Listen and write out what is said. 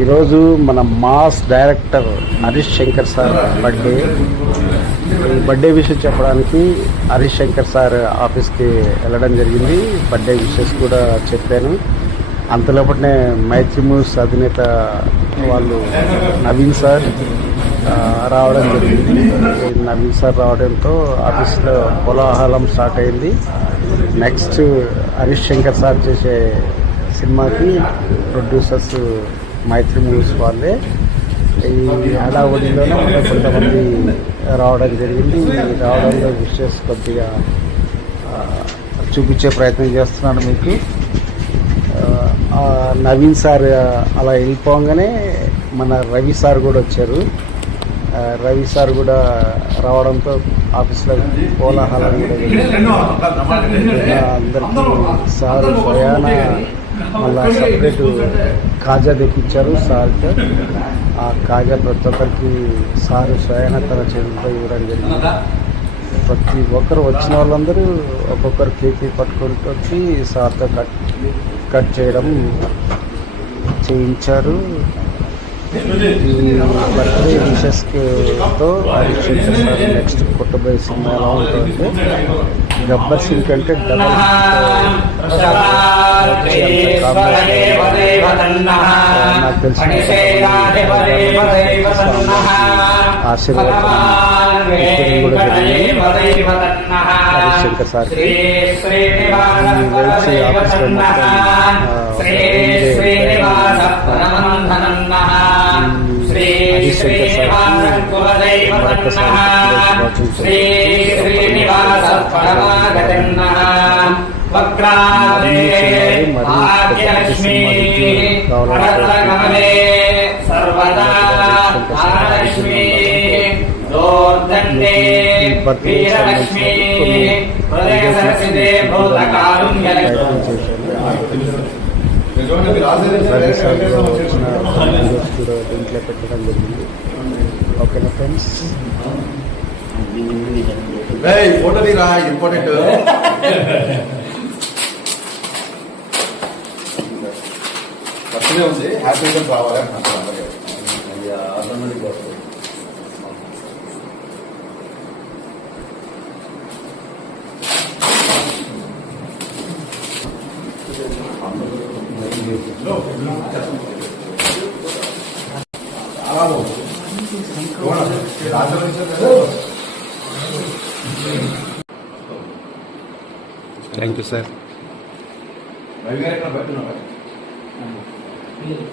ఈరోజు మన mass director Harish Shankar sir birthday. ఈ బర్త్డే విషయం చెప్పడానికి హరీష్ శంకర్ సార్ ఆఫీస్కి వెళ్ళడం జరిగింది. బర్త్డే విషెస్ కూడా చెప్పాను. అంతలోపటినే మైత్రి మూవీస్ అధినేత వాళ్ళు నవీన్ సార్ రావడం జరిగింది. నవీన్ సార్ రావడంతో ఆఫీస్లో కోలాహలం స్టార్ట్ అయింది. నెక్స్ట్ హరీష్ శంకర్ సార్ చేసే సినిమాకి ప్రొడ్యూసర్స్ మైత్రి మూవీస్ వాళ్ళే. ఈ హడావుడిలోనే కొంతమంది రావడం జరిగింది. రావడంలో విషెస్ కొద్దిగా చూపించే ప్రయత్నం చేస్తున్నాను మీకు. నవీన్ సార్ అలా వెళ్ళిపోగానే మన రవి సార్ కూడా వచ్చారు. రవి సార్ కూడా రావడంతో ఆఫీస్లో కోలాహలం కూడా అందరికీ సార్ స్వయాన మళ్ళా సపరేట్ కాజా తెప్పించారు సార్కి. ఆ కాజా ప్రతి ఒక్కరికి సారు స్వయాన తన చేతులతో ఇవ్వడం జరిగింది. ప్రతి ఒక్కరు వచ్చిన వాళ్ళందరూ ఒక్కొక్కరు కేక్ పట్టుకొని వచ్చి సార్తో కట్ చేయడం చేయించారు. ఈ బర్త్డే విషెస్తో హరీష్ శంకర్ సార్ నెక్స్ట్ కొట్టబోయే సినిమా ఎలా ఉంటుందంటే గబ్బర్ సింగ్ కంటే డబల్ నాకు తెలిసిన ఆశీర్వాదం కూడా జరిగింది హరీష్ శంకర్ సార్ వేసి ఆఫీస్లో హరీష్ శంకర్ సార్ వచ్చిన వీడియోస్ కూడా దీంట్లో పెట్టడం జరిగింది. ఓకేనా ఫ్రెండ్స్? ఫోటో తీరా ఇంపార్టెంట్. ఫస్ట్నే ఉంది హ్యాపీగా రావాలి ఆటోమేటిక్ వస్తుంది. Thank you sir.